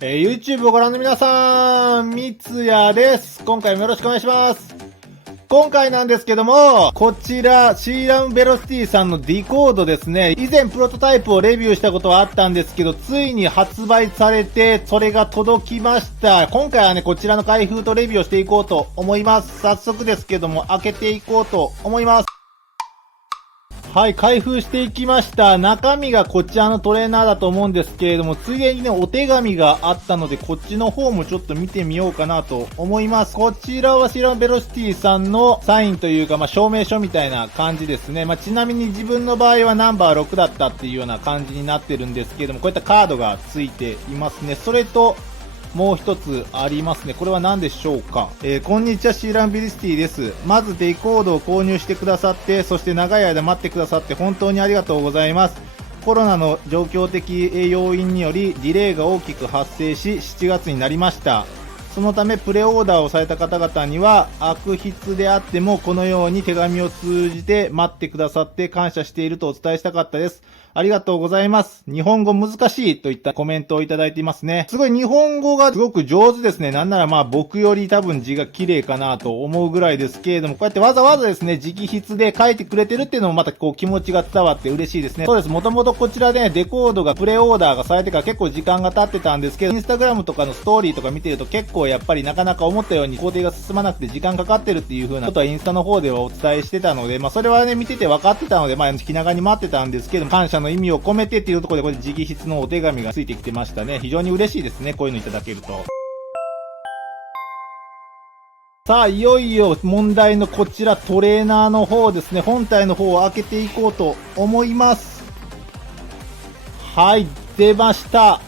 YouTube をご覧の皆さん、みつやです。今回もよろしくお願いします。今回なんですけども、こちら、シーラムベロシティさんのディコードですね。以前プロトタイプをレビューしたことはあったんですけど、ついに発売されて、それが届きました。今回はね、こちらの開封とレビューをしていこうと思います。早速ですけども、開けていこうと思います。はい、開封していきました。中身がこちらのトレーナーだと思うんですけれども、ついでにね、お手紙があったので、こっちの方もちょっと見てみようかなと思います。こちらはシーラムベロシティさんのサインというか、証明書みたいな感じですね。ちなみに自分の場合はナンバー6だったっていうような感じになってるんですけれども、こういったカードがついていますね。それと、もう一つありますね。これは何でしょうか。こんにちは、シーラムベロシティです。まずデコードを購入してくださって、そして長い間待ってくださって本当にありがとうございます。コロナの状況的要因によりディレイが大きく発生し、7月になりました。そのためプレオーダーをされた方々には悪筆であってもこのように手紙を通じて待ってくださって感謝しているとお伝えしたかったです。ありがとうございます。日本語難しいといったコメントをいただいていますね。すごい日本語がすごく上手ですね。なんなら僕より多分字が綺麗かなと思うぐらいですけれども、こうやってわざわざですね、直筆で書いてくれてるっていうのもまた気持ちが伝わって嬉しいですね。そうです。もともとこちらで、デコードがプレオーダーがされてから結構時間が経ってたんですけど、インスタグラムとかのストーリーとか見てると結構やっぱりなかなか思ったように工程が進まなくて時間かかってるっていう風なことはインスタの方ではお伝えしてたので、それはね、見てて分かってたので、気長に待ってたんですけど、感謝の意味を込めてっていうところで、これ直筆のお手紙がついてきてましたね。非常に嬉しいですね。こういうのいただけると。さあ、いよいよ問題のこちらトレーナーの方ですね。本体の方を開けていこうと思います。はい、出ました。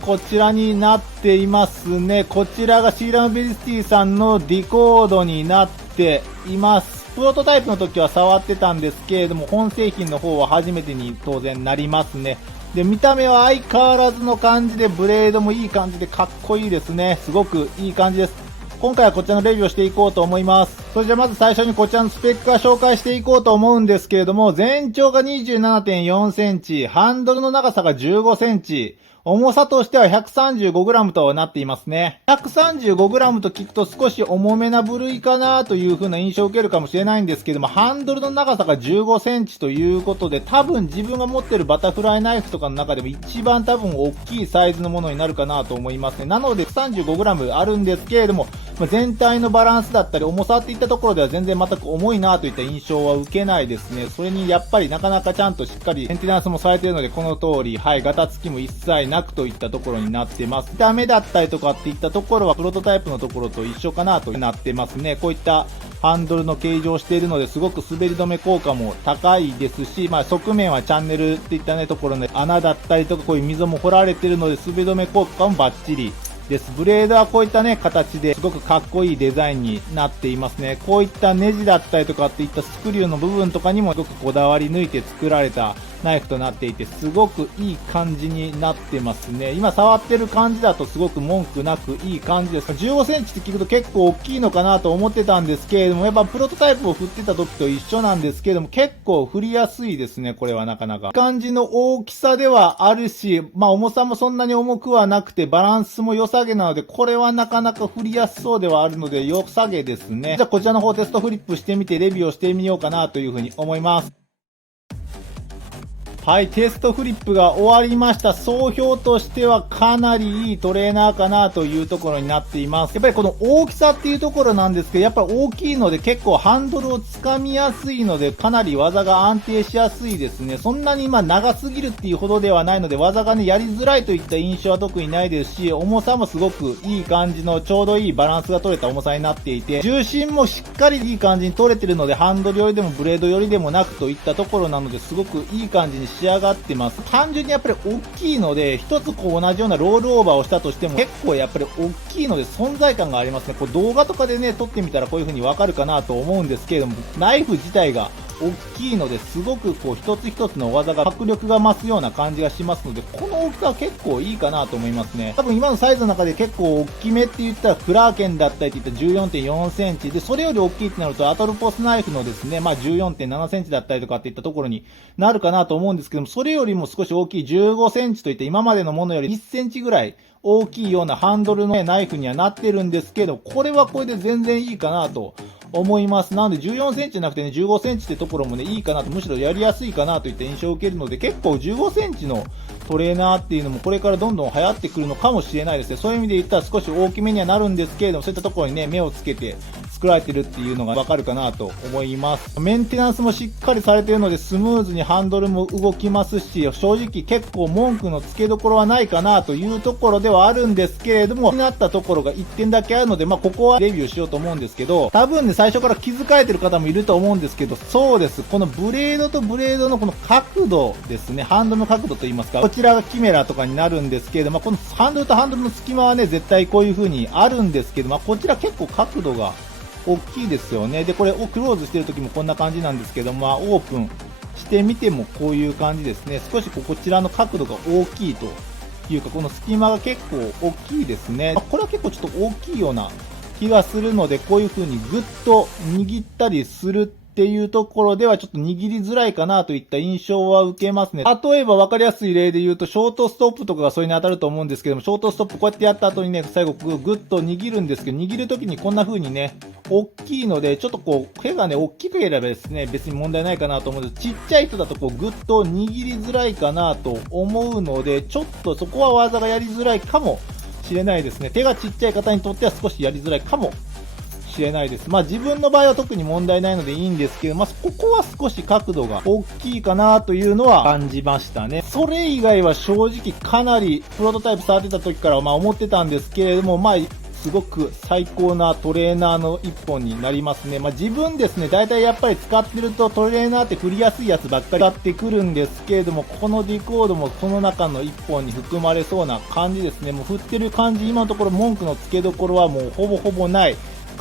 こちらになっていますね。こちらがシーラムベロシティさんのディコードになっています。プロトタイプの時は触ってたんですけれども、本製品の方は初めてに当然なりますね。で、見た目は相変わらずの感じで、ブレードもいい感じでかっこいいですね。すごくいい感じです。今回はこちらのレビューをしていこうと思います。それじゃあまず最初にこちらのスペックから紹介していこうと思うんですけれども、全長が 27.4 センチ、ハンドルの長さが15センチ、重さとしては 135g となっていますね。135g と聞くと少し重めな部類かなという風な印象を受けるかもしれないんですけども、ハンドルの長さが15センチということで、多分自分が持ってるバタフライナイフとかの中でも一番多分大きいサイズのものになるかなと思いますね。なので 135g あるんですけれども、全体のバランスだったり重さっていったところでは全然全く重いなといった印象は受けないですね。それにやっぱりなかなかちゃんとしっかりメンテナンスもされているので、この通り、ガタつきも一切なくといったところになってます。見た目だったりとかっていったところはプロトタイプのところと一緒かなとなってますね。こういったハンドルの形状をしているのですごく滑り止め効果も高いですし、側面はチャンネルっていったねところで穴だったりとかこういう溝も掘られているので滑り止め効果もバッチリです。ブレードはこういったね、形ですごくかっこいいデザインになっていますね。こういったネジだったりとかっていったスクリューの部分とかにもすごくこだわり抜いて作られたナイフとなっていて、すごくいい感じになってますね。今触ってる感じだとすごく文句なくいい感じです。15センチって聞くと結構大きいのかなと思ってたんですけれども、やっぱプロトタイプを振ってた時と一緒なんですけれども、結構振りやすいですね。これはなかなか。感じの大きさではあるし、重さもそんなに重くはなくて、バランスも良さげなので、これはなかなか振りやすそうではあるので、良さげですね。じゃあこちらの方テストフリップしてみてレビューをしてみようかなというふうに思います。はい、テストフリップが終わりました。総評としてはかなりいいトレーナーかなというところになっています。やっぱりこの大きさっていうところなんですけど、やっぱり大きいので結構ハンドルをつかみやすいので、かなり技が安定しやすいですね。そんなに長すぎるっていうほどではないので、技がね、やりづらいといった印象は特にないですし、重さもすごくいい感じのちょうどいいバランスが取れた重さになっていて、重心もしっかりいい感じに取れてるので、ハンドルよりでもブレードよりでもなくといったところなので、すごくいい感じに仕上がってます。単純にやっぱり大きいので、一つ同じようなロールオーバーをしたとしても、結構やっぱり大きいので存在感がありますね。動画とかでね、撮ってみたらこういう風にわかるかなと思うんですけれども、ナイフ自体が大きいのですごく一つ一つの技が迫力が増すような感じがしますので、この大きさは結構いいかなと思いますね。多分今のサイズの中で結構大きめって言ったらクラーケンだったりって言ったら 14.4 センチで、それより大きいってなるとアトルポスナイフのですね、14.7 センチだったりとかっていったところになるかなと思うんですけども、それよりも少し大きい15センチといって今までのものより1センチぐらい大きいようなハンドルのナイフにはなってるんですけど、これはこれで全然いいかなと思います。なので14センチじゃなくてね、15センチってところもね、いいかなと、むしろやりやすいかなといった印象を受けるので、結構15センチのトレーナーっていうのもこれからどんどん流行ってくるのかもしれないですね。そういう意味で言ったら少し大きめにはなるんですけれども、そういったところにね、目をつけて作られてるっていうのがわかるかなと思います。メンテナンスもしっかりされているので、スムーズにハンドルも動きますし、正直結構文句のつけどころはないかなというところではあるんですけれども、気になったところが1点だけあるので、ここはレビューしようと思うんですけど、多分ね、最初から気づかれてる方もいると思うんですけど、そうです。このブレードとブレードのこの角度ですね、ハンドルの角度といいますか、こちらがキメラとかになるんですけれども、このハンドルとハンドルの隙間はね、絶対こういう風にあるんですけど、こちら結構角度が大きいですよね。で、これをクローズしてる時もこんな感じなんですけど、オープンしてみてもこういう感じですね。少しこちらの角度が大きいというか、この隙間が結構大きいですね。これは結構ちょっと大きいような気がするので、こういう風にグッと握ったりするっていうところではちょっと握りづらいかなといった印象は受けますね。例えば分かりやすい例で言うと、ショートストップとかがそれに当たると思うんですけども、ショートストップこうやってやった後にね、最後グッと握るんですけど、握る時にこんな風にね、大きいので、ちょっと手がね、大きくやればですね、別に問題ないかなと思うんです。ちっちゃい人だとグッと握りづらいかなと思うので、ちょっとそこは技がやりづらいかもしれないですね。手がちっちゃい方にとっては少しやりづらいかもしれないです。自分の場合は特に問題ないのでいいんですけど、ここは少し角度が大きいかなというのは感じましたね。それ以外は正直かなりプロトタイプ触ってた時から思ってたんですけれども、すごく最高なトレーナーの一本になりますね。自分ですね、大体やっぱり使ってるとトレーナーって振りやすいやつばっかり使ってくるんですけれども、このディコードもこの中の一本に含まれそうな感じですね。もう振ってる感じ、今のところ文句のつけどころはもうほぼほぼない。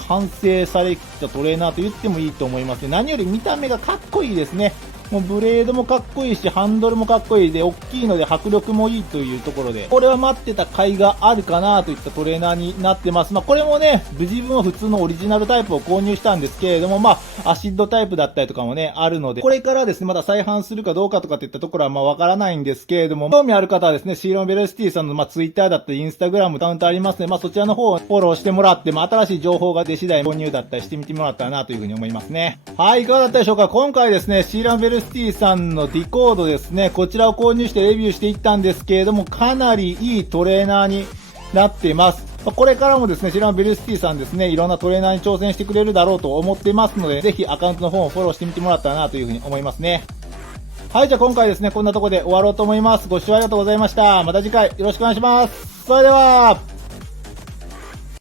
完成されきったトレーナーと言ってもいいと思いますね。何より見た目がかっこいいですね。もうブレードもかっこいいし、ハンドルもかっこいいで、大きいので迫力もいいというところで、これは待ってた甲斐があるかなといったトレーナーになってます。これもね、自分は普通のオリジナルタイプを購入したんですけれども、アシッドタイプだったりとかもね、あるので、これからですね、まだ再販するかどうかとかっていったところはわからないんですけれども、興味ある方はですね、シーロンベルシティさんのツイッターだったり、インスタグラム、カウントありますね。そちらの方をフォローしてもらって、新しい情報が出次第購入だったりしてみてもらったらなというふうに思いますね。はい、いかがだったでしょうか。今回ですね、シーロンベルシティさんのディコードですね、こちらを購入してレビューしていったんですけれども、かなりいいトレーナーになっています。これからもですね、シーロンベルシティさんですね、いろんなトレーナーに挑戦してくれるだろうと思ってますので、ぜひアカウントの方をフォローしてみてもらったらなというふうに思いますね。はい、じゃあ今回ですね、こんなところで終わろうと思います。ご視聴ありがとうございました。また次回よろしくお願いします。それでは。